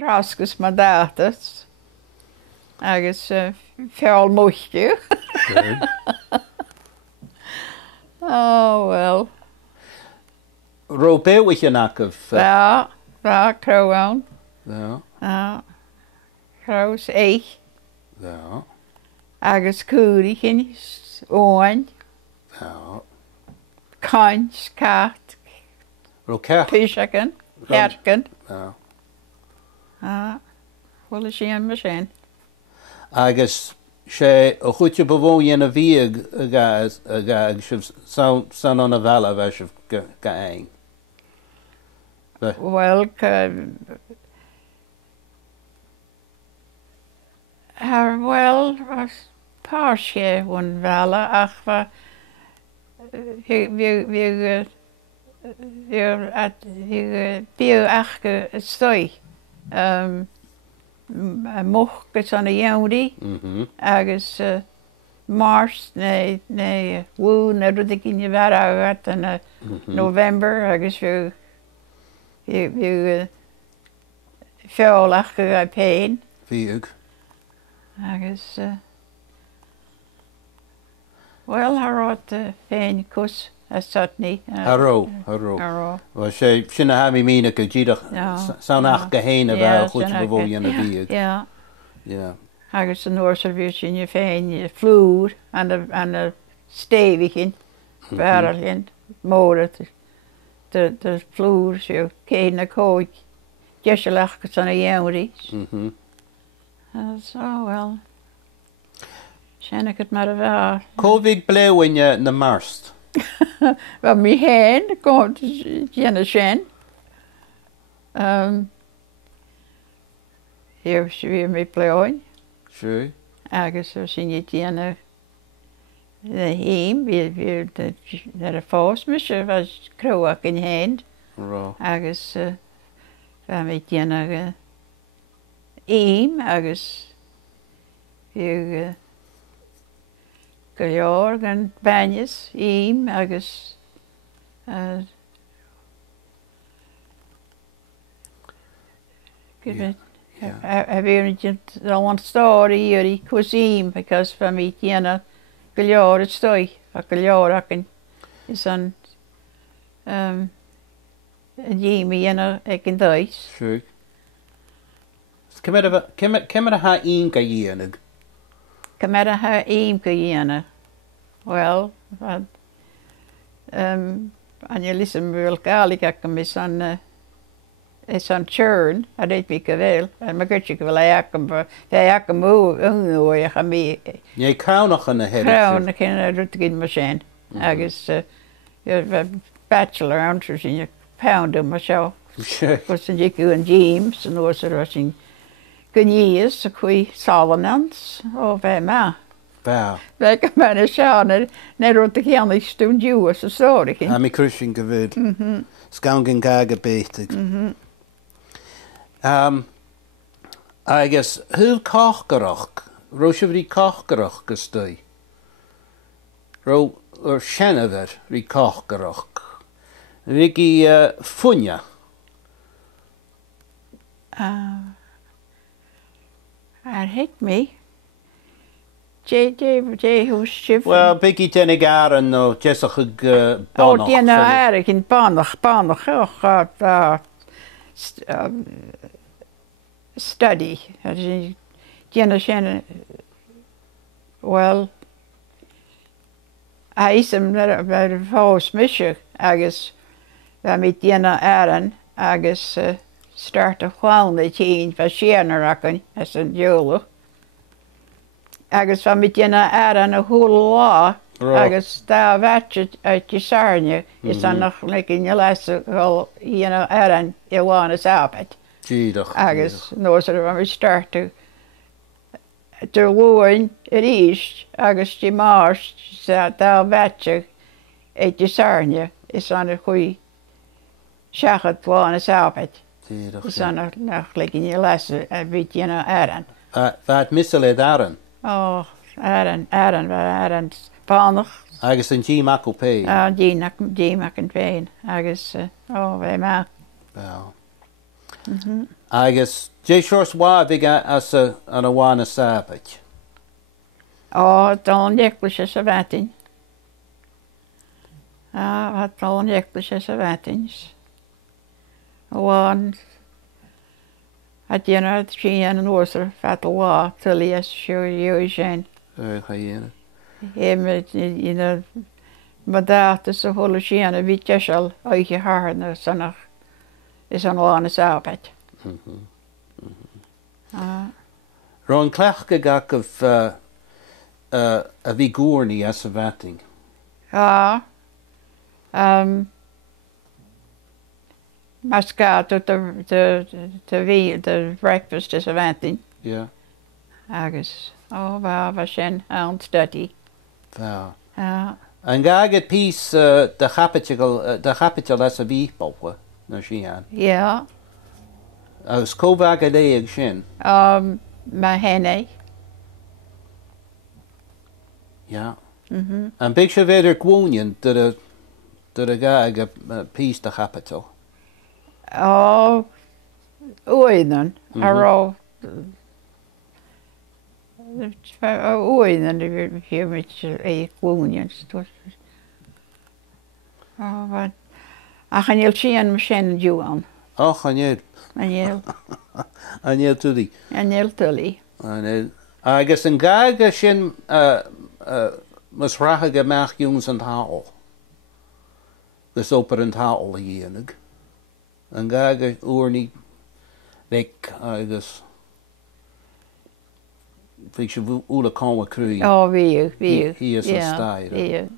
Frascus mandatus. Agus fearl muistú. Good. Oh, well. Ro bewich yn ac of... Crown. Ja. Crows eich. Ja. Agus cúrich in oin. Ja. Cans, cat. Ro cech. Pishaken. Kerken. Ja. Wel is een machine. Agus sé a chuite bhó dhéana a bhíag a gaag san an a bhela bheith sih ga ein. Wel, wel, páirce bhain bhela ach bíú ach go stoi. Mochgus an a dhéanrí agus Mars ne wú na rud cin bhar agat an November agus bhí feolach go a péin. Bhíag. Agus well, harát féin cos a sotní. Haró. Well, sé sinna ha mi mína go ddíadach sanach go héine bheith chuite bhó dhéana a bhíag. Ja. Agus an nóir bhí sin féin flúr an a stéhicin, bhearalcin, móra de flúr siú céad na cóig deisiach go sanna dhéanrí. So, well, sinna go mar a bheith. Cóbhíg bléhaine na marst? Wel, mi hen kom dhéana sin. Hier bhí mé pleáin. Sure. Agus sin dhéana na hím, bhí ar a fós me se bheith croach in héin. Agus bheit mé dhéana hím agus bhí go leor gan bainnes, hím agus a bhí an stóí irí cosím because fa mí dhéana go leor stoi a go leor acin is an dhéimi dhéana ag an dais. Sure. Cymar a ha un ga dhéanag? Cymar a ha un go dhéana. Well, an je lysym bhfuil gaelig ac am is an churn, a reit mi gyfeil. Mae gyrti gyfeil ac am mw yngwyach am mi. Ie, crawnach yn y hyn. Crawnach yn y rwtgyn ma sy'n. Agus, bachelor antr sy'n pound am a sio. Gwrs yn digw yn James, yn oes yr oes yn gynias a cwy Solomons o fe ma. Wow. Fe gyma'n y sian, neu rwyd y chian i stwn diwas y stori. A mi crushing gyfyd. Sgawn gyn gag a beitig. Agus, hyl cochgarach, ro si fri cochgarach gystoi. Ro o'r sianafar fri cochgarach. Rigi fwnia. Ar hit mi. Jay who's shift. Wel, begi denig aran no, jesach ag banach. O, diena arig in banach. Study. Diena sin, well, a isam ar fós misio agus mi diena aran agus start a chwaun y tîn fa sianar acyn as yn diolw. Agus fa mi diena aran a hwyl lá agus da fatcha a tisarnia is annach negin y les gol iana aran I wan as apet. Agus nos ar fa mi start lúin yr east agus di mars sa da fatcha a tisarnia is annach chui siachad wan as apet. Is annach negin y les a bit diena aran. Vat missile aran? Oh, aran, pánach. Agus yn gym ac o pein? Gym ac yn pein. Agus, fe ma. Wel. Agus dé seors wá bhí as an bhána sábait. Dá necklaise sa bhetain. Dá necklaise sa bheatains. Bháin a dhéanaar trí an uasar fetal lá tulías siú sin. Chahéana. Éime ina madáta sa thola síana bhí teisiil oiche hána sanach is an bhána sábait. Rán cleachcha gacah a bhí gúirní as sa bheating. Mascata the breakfast is a bheatain. Yeah. Agus bha sin an study. Fá. An gagad pís de chapital as a bhí bóha na síán. Yeah. Agus cóbhag a léag sin. Ma henne. Yeah. An big se bhéidir gwúin de a gag a pís de chapital. Uainan ará uainan hiúmit é gwúnians. Ach an il sían mar sin dúan. Chanéad. Anéal. Anéal tulí. Anéal tulí. Agus an gaga sin mas ratha go meach dúns an táil. Gus opar an táil a dhéanag. An gaga úrní veic agus bhí se bhúla cáma cruí. Bhíú. Hí is an staid.